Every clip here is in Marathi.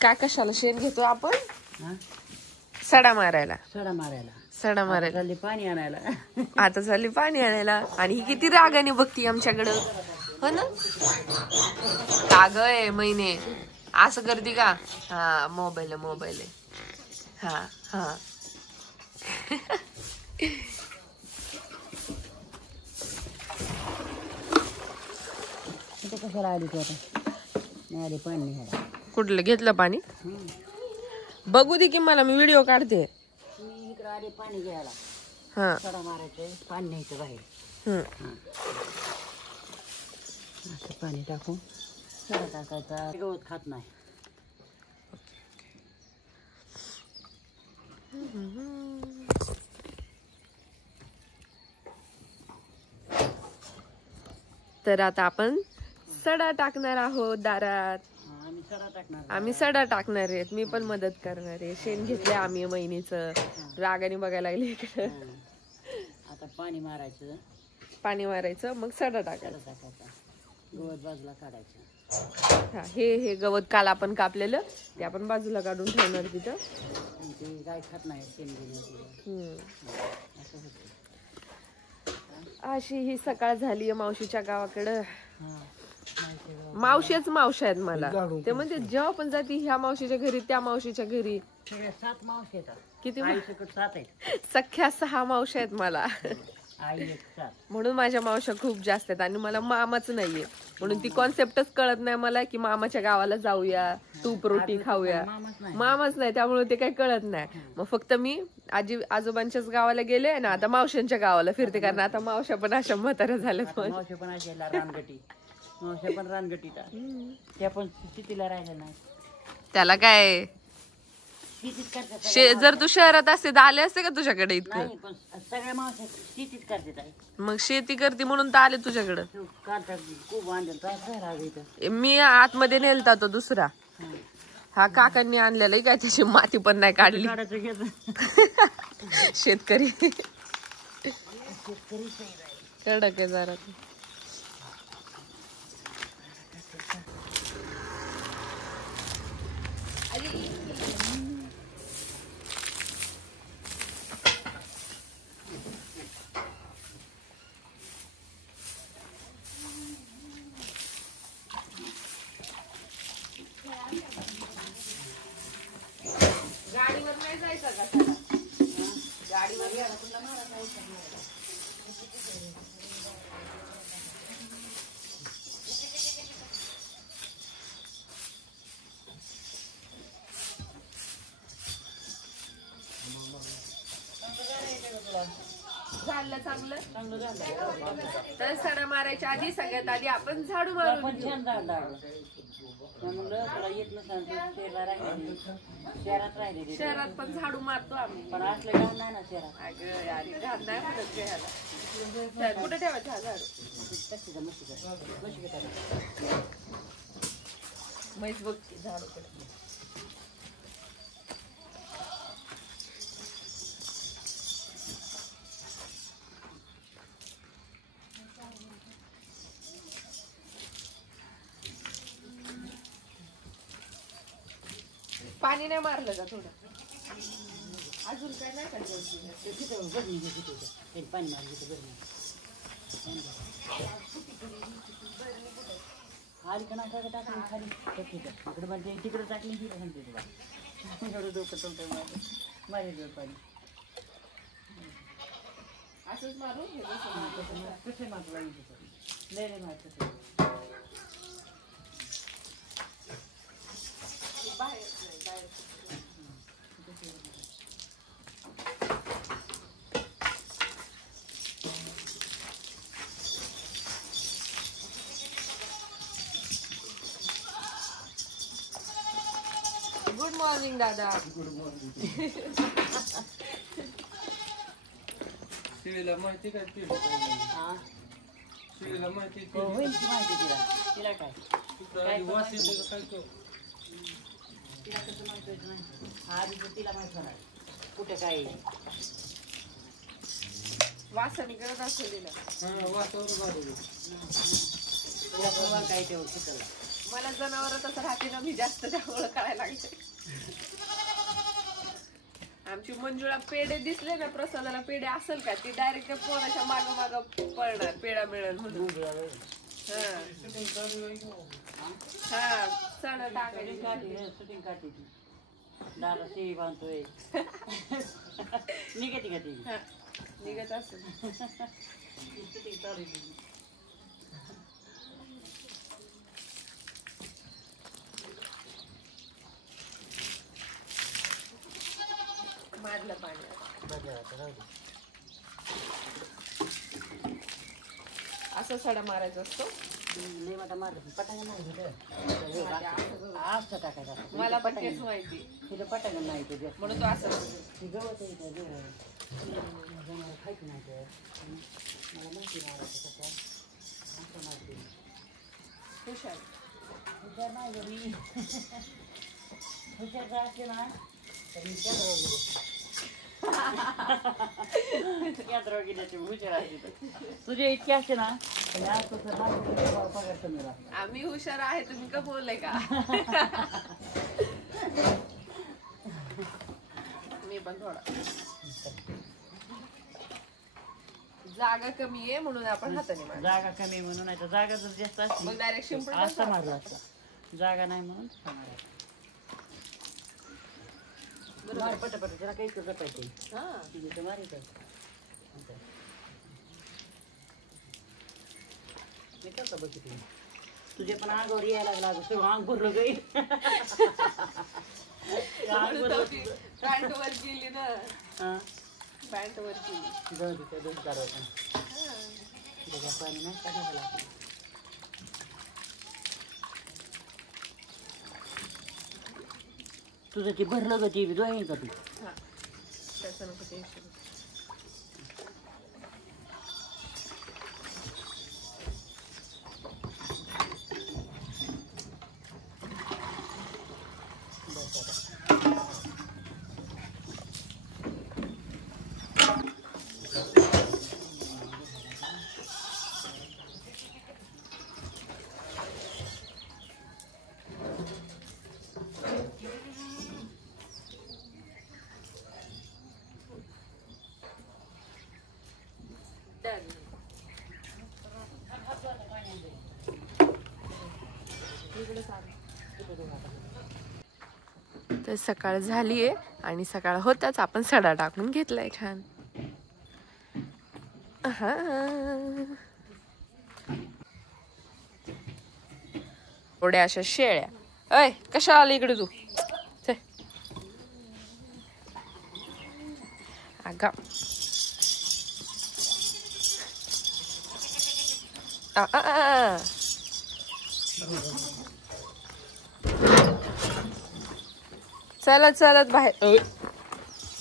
काय कशाला शेण घेतो आपण? सडा मारायला. सडा मारायला पाणी आणायला. आता चालली पाणी आणायला. आणि ही किती रागाने बघती आमच्याकडं, हो ना? काग आहे महिने असं करते का? हा मोबाईल आहे. हा हा कशाला आली तू आता? नाही आली पाणी घ्यायला. कुठलं घेतलं पाणी? बघू दे की मला, मी व्हिडिओ काढते. मी इकडे आले पाणी घ्यायला. हा सडा मारायचंय, पाणी न्यायचं बाहेर. असं पाणी टाकून सडा टाकायचा. गवत खात नाही. तर आता आपण सडा टाकणार आहोत दारात. आम्ही सडा टाकणार आहेत. मी पण मदत करणार आहे. शेण घेतले आम्ही महिनीचं. रागाने बघायला लागले इकडे. आता पाणी मारायचं मग सडा टाकायचा. गवत बाजूला काढायचं. हा हे गवत काल आपण कापलेलं ते आपण बाजूला काढून ठेवणार तिथं. गाय खात नाही शेण घेऊन. अशी ही सकाळ झाली मावशीच्या गावाकडं. मावशीच मावशी आहेत मला. ते म्हणजे जेव्हा पण जाती ह्या मावशीच्या घरी त्या मावशीच्या घरी. 7 मावशी आहेत. किती? 7 आहेत. सख्या 6 मावशी आहेत मला. म्हणून माझ्या मावश्या खूप जास्त आहेत. आणि मला मामाच नाहीये म्हणून ती कॉन्सेप्टच कळत नाही मला की मामाच्या गावाला जाऊया, तूप रोटी खाऊया. मामाच नाही त्यामुळे ते काही कळत नाही. मग फक्त मी आजोबांच्याच गावाला गेले आणि आता मावशांच्या गावाला फिरते. कारण आता मावश्या पण अशा म्हाताऱ्या झाल्यात. मावश्या पण रानगटीला त्या पण सिटीला राहिल्या नाही. त्याला काय, जर तू शहरात असते तर आले असते का तुझ्याकडे इतकं? सगळ्या मावश्या शेतीच करते. मग शेती करते म्हणून तर आले तुझ्याकडं. खूप मी आतमध्ये नेलता तो दुसरा. हा काकांनी आणलेला काय, त्याची माती पण नाही काढली. शेतकरी कडक आहे जरा. गाडीवर नाही जायचं का? गाडीवर झालं चांगलं तर सडा मारायच्या आधी सगळ्यात आधी आपण झाडू मारून शहरात पण झाडू मारतो आम्ही. पण असलं घाण नाही ना शहरात. घाण नाही म्हणत घ्यायला. कुठे ठेवायचं हा झाडू? म्हैस बघ झाडू कडे. पाणी नाही मारलं का थोडं? अजून काय नाही का? पाणी मारलं खाली का नाही टाकली खाली तिकडे टाकली सांगते तुला. एवढं डोकं चालतंय माझं पाणी असंच मारू. कसे मारलं नाही मारत गुड मॉर्निंग दादा. Good morning. शिवीला माहिती काय? शिवीला माहिती तिला काय तिला माहित नाही कुठे काय वासाने करत असेल. तुला पण काय तेवढं शिकवलं. मला जनावर तसं राहते ना मी जास्त त्यामुळं कळायला लागते. आमची मंजुळा पेढे दिसले ना प्रसादाला पेढे असेल का ती डायरेक्ट पोराच्या माग माग पळणार पेढा मिळेल म्हणून. हा सण टाकायची शूटिंग काढते ती. दादा टीव्ही बांधतोय. निघते का ती निघत असेल. शूटिंग चालू आहे. मारलं पाणी असं सडा मारायचा असतो. पटांगण टाकायचं. मला पण तेच माहिती तिथं पटांगण नाही ते म्हणून तो असं गवत खायचं नाही तर मला माहिती मारायचं कसं असं माहिती. हुशार हुशार नाही ग मी. हुशार जर असले ना तर मी केंद्रावर गेल्याचे हुशार असते. तुझे इतके असते ना पगार कमी राहतो. आम्ही हुशार आहे तुम्ही का बोलले का. मी पण थोडा जागा कमी आहे म्हणून आपण हाताने मारतो. जागा कमी म्हणून नाही तर जागा जर जास्त असते मग डायरेक्ट शिंपड असता मारला असता. जागा नाही म्हणून पटापट त्याला काही जपायचे. हा तिथे मारायचं. मी करतो बघितलं. तुझे पण अंगावर यायला लागला सगळं अंग भरलं गई. पॅन्ट वर गेली ना. पॅन्ट वर गेली. दोन चार पाणी नाही टाकायला लागतं. तुझं ते भरलं ग ते दोन का तू. हा त्याचं नको टेन्शन. तर सकाळ झालीये आणि सकाळ होताच आपण सडा टाकून घेतलाय छान. थोड्या अशा शेळ्या. अय कशा आली इकडे तू. अगा चलत चलत बाहेर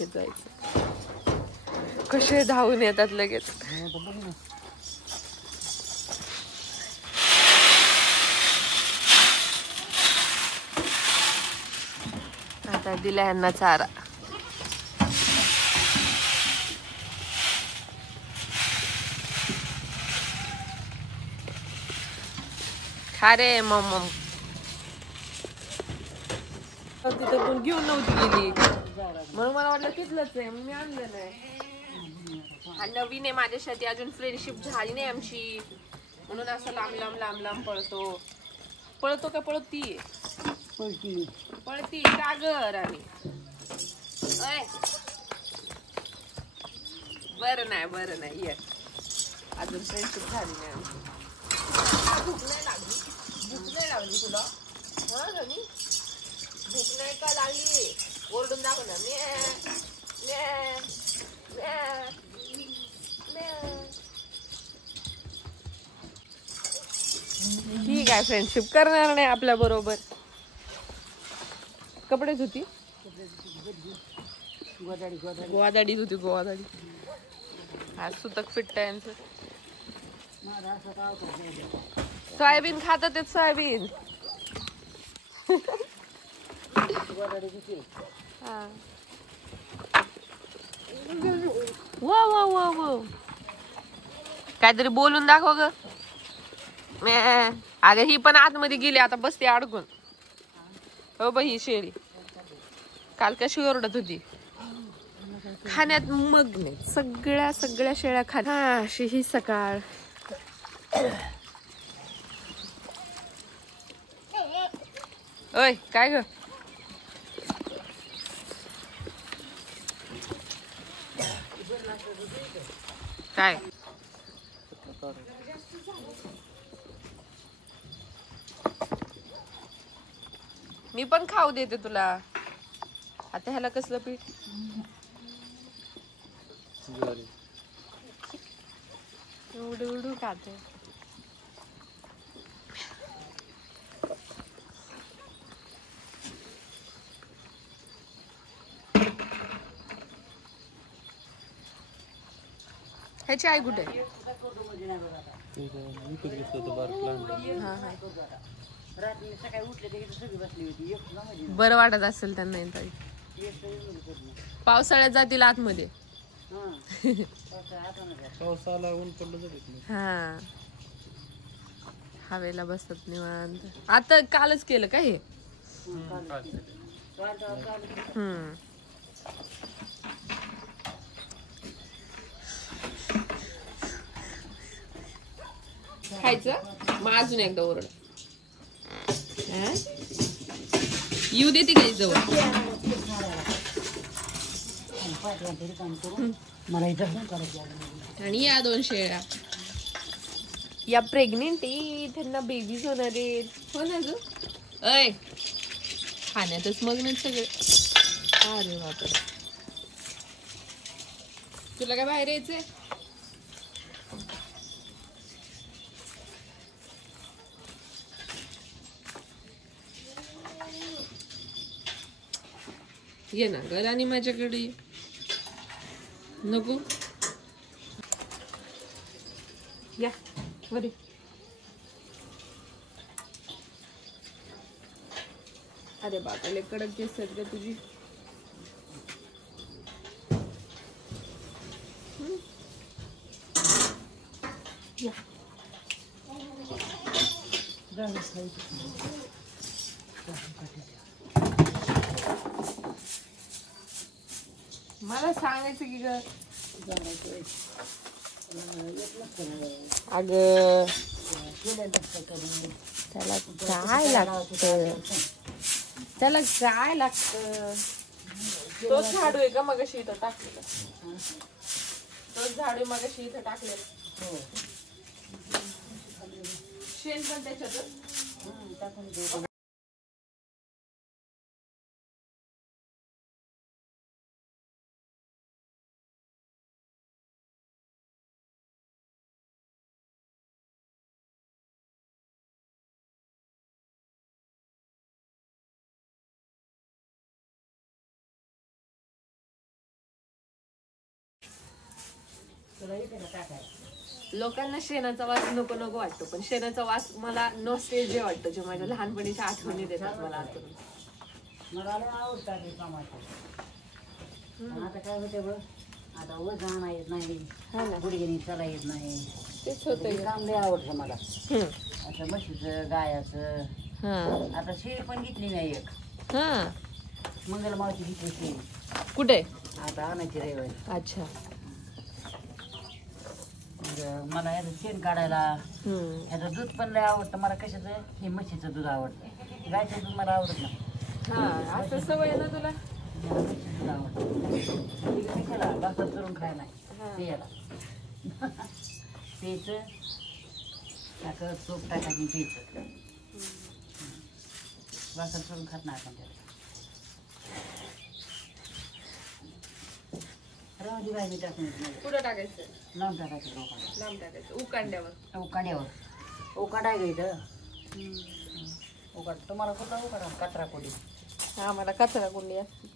जायचं. कसे धावून येतात लगेच. आता दिला यांना चारा. खा रे मम. तिथं पण घेऊन नव्हती गेली म्हणून मला वाटलं तिथलंच आहे मी आणलं नाही. आणि नवीन आहे माझ्यासाठी अजून फ्रेंडशिप झाली नाही आमची म्हणून असं लांब लांब लांब लांब पळतो का पळती पळती का गर. आणि बरं नाही ये अजून फ्रेंडशिप झाली नाही आमची. भूक नाही लागली तुला. हा गणी भूक नाही का लागली. ओरडून दाखव ना. ठीक आहे फ्रेंडशिप करणार नाही आपल्या बरोबर. कपडे धुती गोवादाडी धुती गोवादाडी. आज सुतक फिट्ट यांचं. सोयाबीन खातात ते सोयाबीन. काहीतरी बोलून दाखव ग. अगं ही पण आतमध्ये गेली आता बसते अडकून. हो बाई ही शेळी काल कशी ओरडत होती. खाण्यात मग नाही सगळ्या शेळ्या खाण्या. अशी ही सकाळ. ओय काय ग काय मी पण खाऊ देते तुला. आता ह्याला कसलं पीठ. उडू खाते. ह्याची आई कुठे. बरं वाटत असेल त्यांना. पावसाळ्यात जातील आतमध्ये. हा हवेला बसतात निवांत. आता कालच केलं का हे. खायचं मग अजून एकदा ओरड. येऊ देते काही जवळ. आणि या 2 शेळ्या या प्रेग्नेंट आहे. त्यांना बेबीज होणार आहेत. हो ना ग. अय खाण्यातच मग्न सगळे. अरे बापरे तुला काय बाहेर यायचंय. ये ना ग आणि माझ्याकडे नको. या बरे. अरे बापाले कडक केस आहेत ग तुझी. या मला सांगायचं की ग. अगं त्याला काय लागतं. त्याला काय लागतं. तोच झाडू आहे का मगाशी इथं टाकलेला. तोच झाडू मगाशी इथं टाकलेला. शेण पण त्याच्यात. लोकांना शेणाचा वास नको नको वाटतो पण शेणाचा वास मला नॉस्टॅल्जिया वाटतं. जे माझ्या लहानपणीच्या आठवणी देतात मला आतून. मला आवडतात हे कामाचं. आता काय होते बघ. आता वजन येत नाही. गुडघ्यानी चला येत नाही. तेच होतं काम लय आवडतं मला. आता म्हशीचं गायाचं. आता शेळी पण घेतली नाही एक. मंगल मावशी घेतली शेळी. कुठे आता आणायची रविवारी. अच्छा मला याचं शेण काढायला. याचं दूध पण लय आवडतं मला. कशाचं हे म्हशीचं दूध आवडतं. गायचं दूध मला आवडत नाही. असं सवय ना तुला. म्हशीचं दूध आवडतं. कशाला भाकर करून खायला पियाला. प्यायचं टाकत सोप टाकायची प्यायचं. भाकर करून खात नाही आपण त्याला. कुठं टाकायचं. लांब टाकायचं. लांब टाकायचं. उकांड्यावर. उकाड आहे का इथं. उकाड तुम्हाला कुठला उकाड. कचरा कोडी. हा मला कचरा कोंडी असते.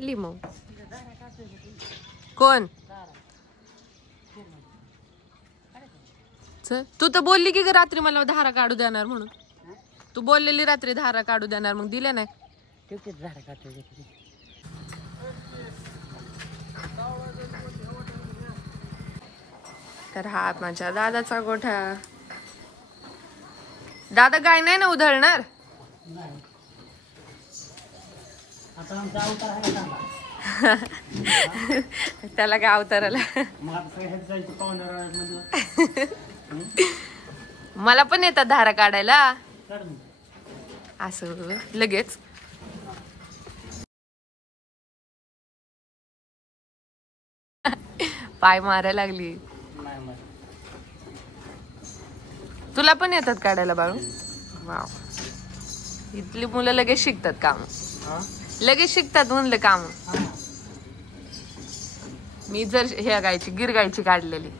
लिंबू कोण. तू तर बोलली की रात्री मला धारा काढू देणार म्हणून. तू बोललेली रात्री धारा काढू देणार मग दिल्या नाही. धारा काढतो. तर हा माझ्या दादाचा गोठा. दादा गाय नाही ना उधळणार? त्याला काय अवताराला. मला पण येतात धारा काढायला असं लगेच. पाय मारायला लागली. तुला पण येतात काढायला बाळू? वाव, इथली मुलं लगेच शिकतात काम. लगेच शिकतात म्हणलं काम. मी जर ह्या गायची गिर गायची काढलेली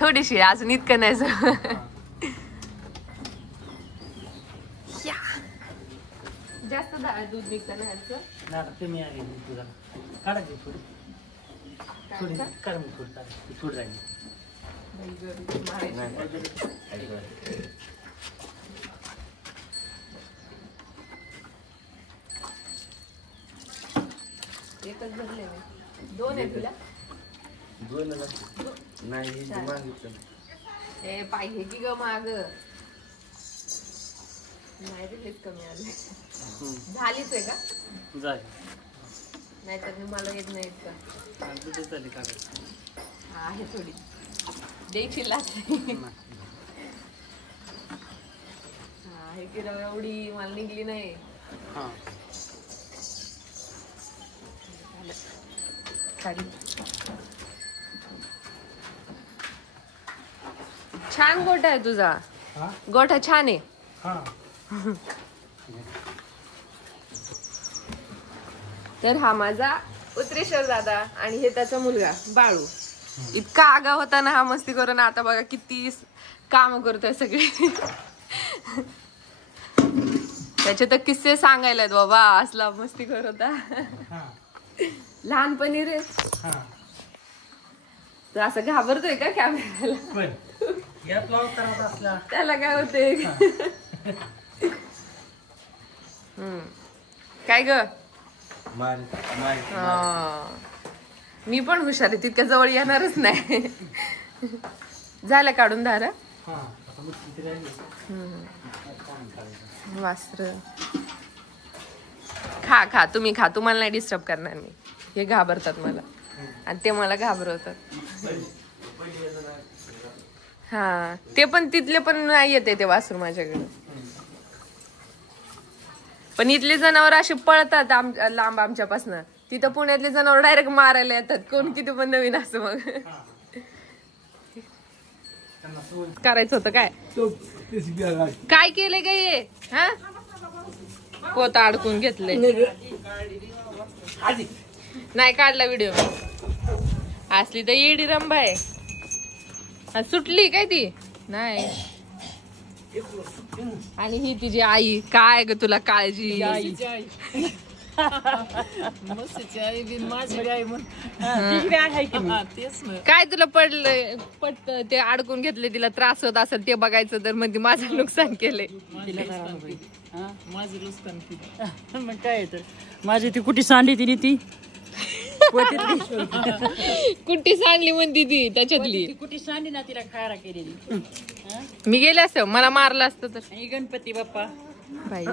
थोडीशी अजून इतकं नाही. जास्त दूध निघतं ना एकच भरले. दोन आहे तुला? नाही पाहिजे की ग माग नाही रे, कमी आले. झालीच आहे का? नाहीतर मला येत नाही का? आहे थोडी द्यायची लागते. आहे की एवढी मला निघली नाही. छान गोठा आहे तुझा. गोठा छान आहे. तर हा माझा उत्रेश्वर दादा आणि हे त्याचा मुलगा बाळू. इतका आगाव होता ना हा मस्ती करून. आता बघा किती काम करतोय सगळे. त्याचे तर किस्से सांगायला बाबा, असला मस्ती करत होता लहानपणी रे. तर असं घाबरतोय का कॅमेराला? त्याला काय होते? काय ग? मी पण हुशार आहे, तितक्या जवळ येणारच नाही. झालं काढून धारा? वासर खा खा, तुम्ही खा, तुम्हाला नाही डिस्टर्ब करणार मी. हे घाबरतात मला आणि ते मला घाबरवतात. हा ते पण तिथले पण नाही येते ते वासरू माझ्याकडे. पण इथले जनावर असे पळतात लांब आमच्यापासून. तिथं पुण्यातले जनावर डायरेक्ट मारायला येतात, कोण किती पण नवीन असं. मग करायचं होतं काय? काय केलंय का हे? हा पोता अडकून घेतले. नाही काढला व्हिडिओ. असली तर येडी रंभा आहे. सुटली काय ती? नाही. आणि ही तिची आई. काय ग तुला काळजी? काय तुला पडलंय? पट ते अडकून घेतले, तिला त्रास होत असेल ते बघायचं तर म्हणजे माझं नुकसान केलंय. माझं नुकसान केलं मग काय तर. माझी ती कुठे सांडली तिने ती कुठे सांडली म्हणती ती त्याच्यातली. कुठे सांडली ना तिला खायला केलेली. मी गेले असं मला मारलं असतं तर. गणपती बाप्पा बाई.